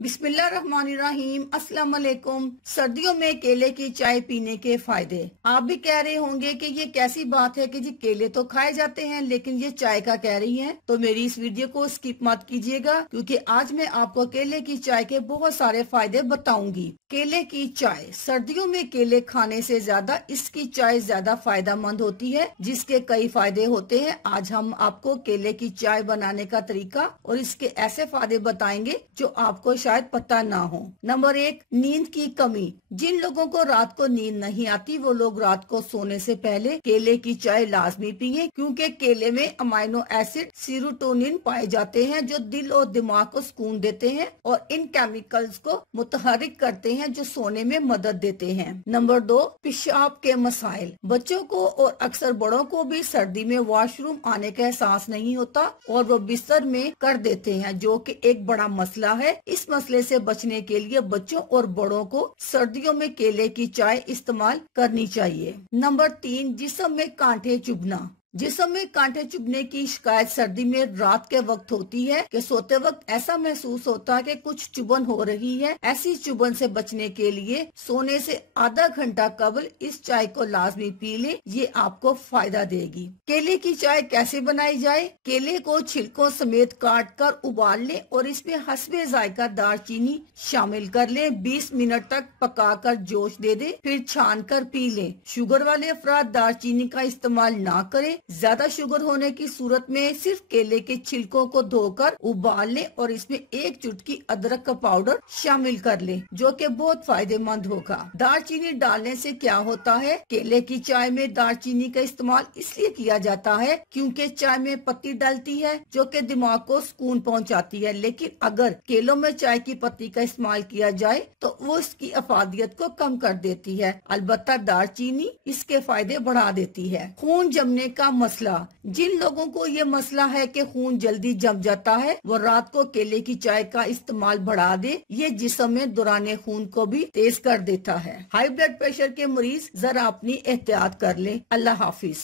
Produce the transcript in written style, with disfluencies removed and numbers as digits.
बिस्मिल्लाहिर्रहमानिर्रहीम। अस्सलाम वालेकुम। सर्दियों में केले की चाय पीने के फायदे। आप भी कह रहे होंगे कि ये कैसी बात है कि जी केले तो खाए जाते हैं लेकिन ये चाय का कह रही हैं। तो मेरी इस वीडियो को स्किप मत कीजिएगा क्योंकि आज मैं आपको केले की चाय के बहुत सारे फायदे बताऊंगी। केले की चाय, सर्दियों में केले खाने से ज्यादा इसकी चाय ज्यादा फायदेमंद होती है, जिसके कई फायदे होते हैं। आज हम आपको केले की चाय बनाने का तरीका और इसके ऐसे फायदे बताएंगे जो आपको शायद पता ना हो। नंबर 1, नींद की कमी। जिन लोगों को रात को नींद नहीं आती वो लोग रात को सोने से पहले केले की चाय लाजमी पिए, क्योंकि केले में अमाइनो एसिड सीरोटोनिन पाए जाते हैं जो दिल और दिमाग को सुकून देते हैं और इन केमिकल्स को मुतहरिक करते हैं जो सोने में मदद देते हैं। नंबर 2, पेशाब के मसाइल। बच्चों को और अक्सर बड़ों को भी सर्दी में वॉशरूम आने का एहसास नहीं होता और वो बिस्तर में कर देते हैं, जो कि एक बड़ा मसला है। इस मसले से बचने के लिए बच्चों और बड़ों को सर्दियों में केले की चाय इस्तेमाल करनी चाहिए। नंबर 3, जिस्म में कांटे चुभना। जिस्म में कांटे चुभने की शिकायत सर्दी में रात के वक्त होती है कि सोते वक्त ऐसा महसूस होता है कि कुछ चुभन हो रही है। ऐसी चुभन से बचने के लिए सोने से आधा घंटा कबल इस चाय को लाजमी पी ले, ये आपको फायदा देगी। केले की चाय कैसे बनाई जाए? केले को छिलकों समेत काट कर उबाल लें और इसमें हस्बे जायका दालचीनी शामिल कर लें। 20 मिनट तक पकाकर जोश दे दे, फिर छान कर पी लें। शुगर वाले अफराद दालचीनी का इस्तेमाल ना करें। ज्यादा शुगर होने की सूरत में सिर्फ केले के छिलकों को धोकर उबाल लें और इसमें 1 चुटकी अदरक का पाउडर शामिल कर लें, जो कि बहुत फायदेमंद होगा। दालचीनी डालने से क्या होता है? केले की चाय में दालचीनी का इस्तेमाल इसलिए किया जाता है क्योंकि चाय में पत्ती डलती है जो कि दिमाग को सुकून पहुंचाती है, लेकिन अगर केलों में चाय की पत्ती का इस्तेमाल किया जाए तो वो इसकी अफादियत को कम कर देती है। अलबत्ता दालचीनी इसके फायदे बढ़ा देती है। खून जमने का मसला। जिन लोगों को ये मसला है कि खून जल्दी जम जाता है, वो रात को केले की चाय का इस्तेमाल बढ़ा दे। ये जिस्म में दौरान खून को भी तेज कर देता है। हाई ब्लड प्रेशर के मरीज जरा अपनी एहतियात कर लें। अल्लाह हाफिज।